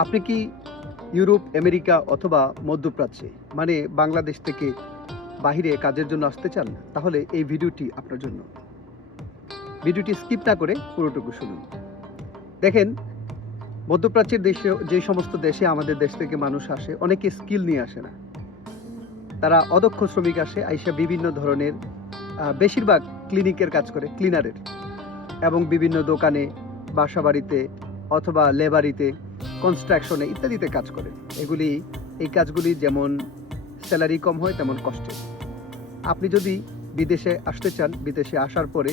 আপনি কি Europe, America অথবা মধ্যপ্রাচ্যে মানে বাংলাদেশ থেকে বাহিরে কাজের জন্য আসতে চান? তাহলে এই ভিডিওটি আপনার জন্য। ভিডিওটি স্কিপ না করে পুরোটুকু শুনুন। দেখেন, মধ্যপ্রাচ্যের দেশে যে সমস্ত দেশে আমাদের দেশ থেকে মানুষ আসে, অনেকে স্কিল নিয়ে আসে না। তারা অদক্ষ শ্রমিক আসে, আইসা বিভিন্ন ধরনের বেশিরভাগ ক্লিনিকের কাজ করে, ক্লিনারের, এবং বিভিন্ন দোকানে, বাসাবাড়িতে অথবা লেবারিতে, কনস্ট্রাকশনে ইত্যাদিতে কাজ করে। এই কাজগুলি যেমন স্যালারি কম হয় তেমন কষ্টের। আপনি যদি বিদেশে আসতে চান, বিদেশে আসার পরে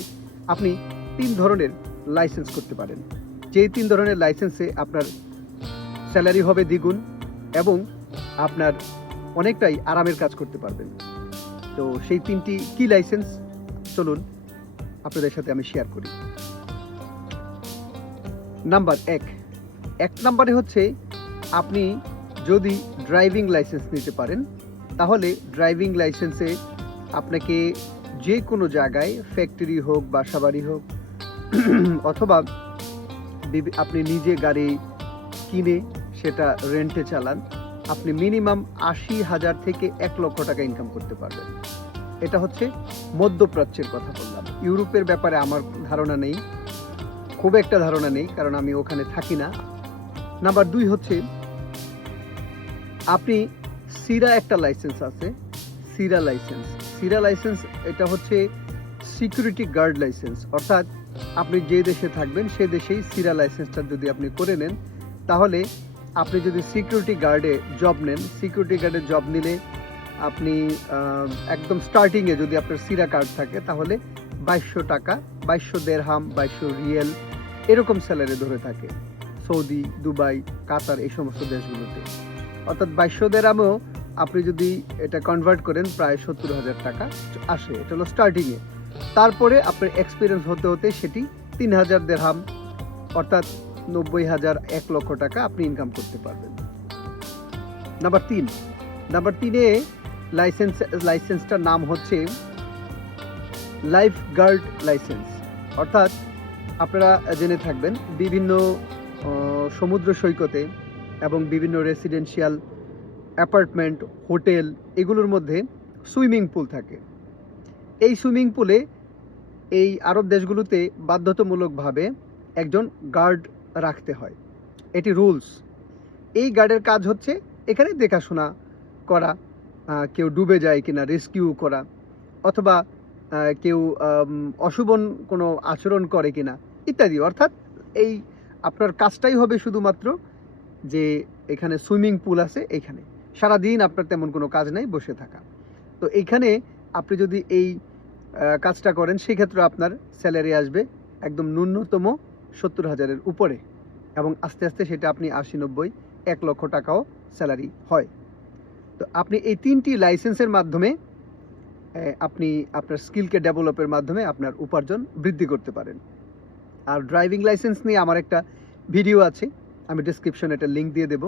আপনি ৩ ধরনের লাইসেন্স করতে পারেন। যেই ৩ ধরনের লাইসেন্সে আপনার স্যালারি হবে দ্বিগুণ এবং আপনার অনেকটাই আরামের কাজ করতে পারবেন। তো সেই ৩টি কি লাইসেন্স, চলুন আপনাদের সাথে আমি শেয়ার করি। নাম্বার ১ নাম্বারে হচ্ছে, আপনি যদি ড্রাইভিং লাইসেন্স নিতে পারেন, তাহলে ড্রাইভিং লাইসেন্সে আপনাকে যে কোনো জায়গায়, ফ্যাক্টরি হোক, বাসাবাড়ি হোক অথবা আপনি নিজে গাড়ি কিনে সেটা রেন্টে চালান, আপনি মিনিমাম ৮০,০০০ থেকে ১,০০,০০০ টাকা ইনকাম করতে পারবেন। এটা হচ্ছে মধ্যপ্রাচ্যের কথা বললাম। ইউরোপের ব্যাপারে আমার ধারণা নেই, খুব একটা ধারণা নেই, কারণ আমি ওখানে থাকি না। নাম্বার ২ হচ্ছে, আপনি সিরা একটা লাইসেন্স আছে, সিরা লাইসেন্স এটা হচ্ছে সিকিউরিটি গার্ড লাইসেন্স। অর্থাৎ আপনি যে দেশে থাকবেন সে দেশেই সিরা লাইসেন্সটা যদি আপনি করে নেন, তাহলে আপনি যদি সিকিউরিটি গার্ডে জব নেন, সিকিউরিটি গার্ডে জব নিলে আপনি একদম স্টার্টিংয়ে যদি আপনার সিরা কার্ড থাকে, তাহলে ২২০০ টাকা, ২২০০ দেরহাম, ২২০০ রিয়েল এরকম স্যালারি ধরে থাকে সৌদি, দুবাই, কাতার এই সমস্ত দেশগুলোতে। অর্থাৎ ২২০০ দেরহামেও আপনি যদি এটা কনভার্ট করেন প্রায় ৭০,০০০ টাকা আসে। এটা হলো স্টার্টিংয়ে। তারপরে আপনার এক্সপিরিয়েন্স হতে হতে সেটি ৩,০০০ দেরহাম অর্থাৎ ৯০,০০০, ১,০০,০০০ টাকা আপনি ইনকাম করতে পারবেন। নাম্বার ৩-এ লাইসেন্সটার নাম হচ্ছে লাইফ গার্ড লাইসেন্স। অর্থাৎ আপনারা জেনে থাকবেন, বিভিন্ন সমুদ্র সৈকতে এবং বিভিন্ন রেসিডেন্সিয়াল অ্যাপার্টমেন্ট, হোটেল এগুলোর মধ্যে সুইমিং পুল থাকে। এই সুইমিং পুলে এই আরব দেশগুলোতে বাধ্যতামূলকভাবে একজন গার্ড রাখতে হয়, এটি রুলস। এই গার্ডের কাজ হচ্ছে এখানে দেখাশোনা করা, কেউ ডুবে যায় কিনা রেস্কিউ করা, অথবা কেউ অশোভন কোনো আচরণ করে কিনা ইত্যাদি। অর্থাৎ এই আপনার কাজটাই হবে শুধুমাত্র যে এখানে সুইমিং পুল আছে, এখানে সারাদিন আপনার তেমন কোনো কাজ নেই, বসে থাকা। তো এইখানে আপনি যদি এই কাজটা করেন, সেক্ষেত্রে আপনার স্যালারি আসবে একদম ন্যূনতম ৭০,০০০-এর উপরে, এবং আস্তে আস্তে সেটা আপনি ৮০, ৯০, ১,০০,০০০ টাকাও স্যালারি হয়। তো আপনি এই ৩টি লাইসেন্সের মাধ্যমে আপনি আপনার স্কিলকে ডেভেলপের মাধ্যমে আপনার উপার্জন বৃদ্ধি করতে পারেন। আর ড্রাইভিং লাইসেন্স নিয়ে আমার একটা ভিডিও আছে, আমি ডিসক্রিপশনে একটা লিঙ্ক দিয়ে দেবো,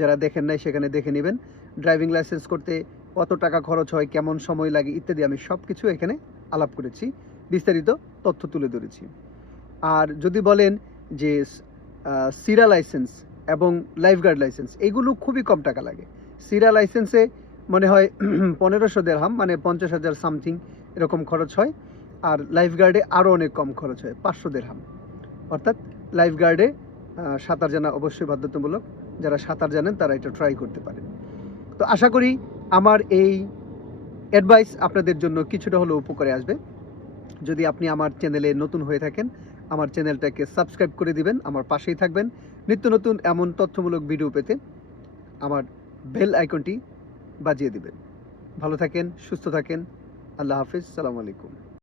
যারা দেখেন নাই সেখানে দেখে নেবেন। ড্রাইভিং লাইসেন্স করতে কত টাকা খরচ হয়, কেমন সময় লাগে ইত্যাদি আমি সব কিছু এখানে আলাপ করেছি, বিস্তারিত তথ্য তুলে ধরেছি। আর যদি বলেন যে সিরা লাইসেন্স এবং লাইফগার্ড লাইসেন্স, এগুলো খুবই কম টাকা লাগে। সিরা লাইসেন্সে মনে হয় ১৫০০ দেরহাম মানে ৫০,০০০ সামথিং এরকম খরচ হয়, আর লাইফগার্ডে আরও অনেক কম খরচ হয়, ৫০০ দেরহাম। অর্থাৎ লাইফগার্ডে সাঁতার জানা অবশ্যই বাধ্যতামূলক, যারা সাঁতার জানেন তারা এটা ট্রাই করতে পারেন। তো আশা করি আমার এই অ্যাডভাইস আপনাদের জন্য কিছুটা হলেও উপকারে আসবে। যদি আপনি আমার চ্যানেলে নতুন হয়ে থাকেন, আমার চ্যানেলটাকে সাবস্ক্রাইব করে দিবেন, আমার পাশেই থাকবেন। নিত্য নতুন এমন তথ্যমূলক ভিডিও পেতে আমার বেল আইকনটি বাজিয়ে দিবেন। ভালো থাকেন, সুস্থ থাকেন। আল্লাহ হাফিজ, সালামু আলাইকুম।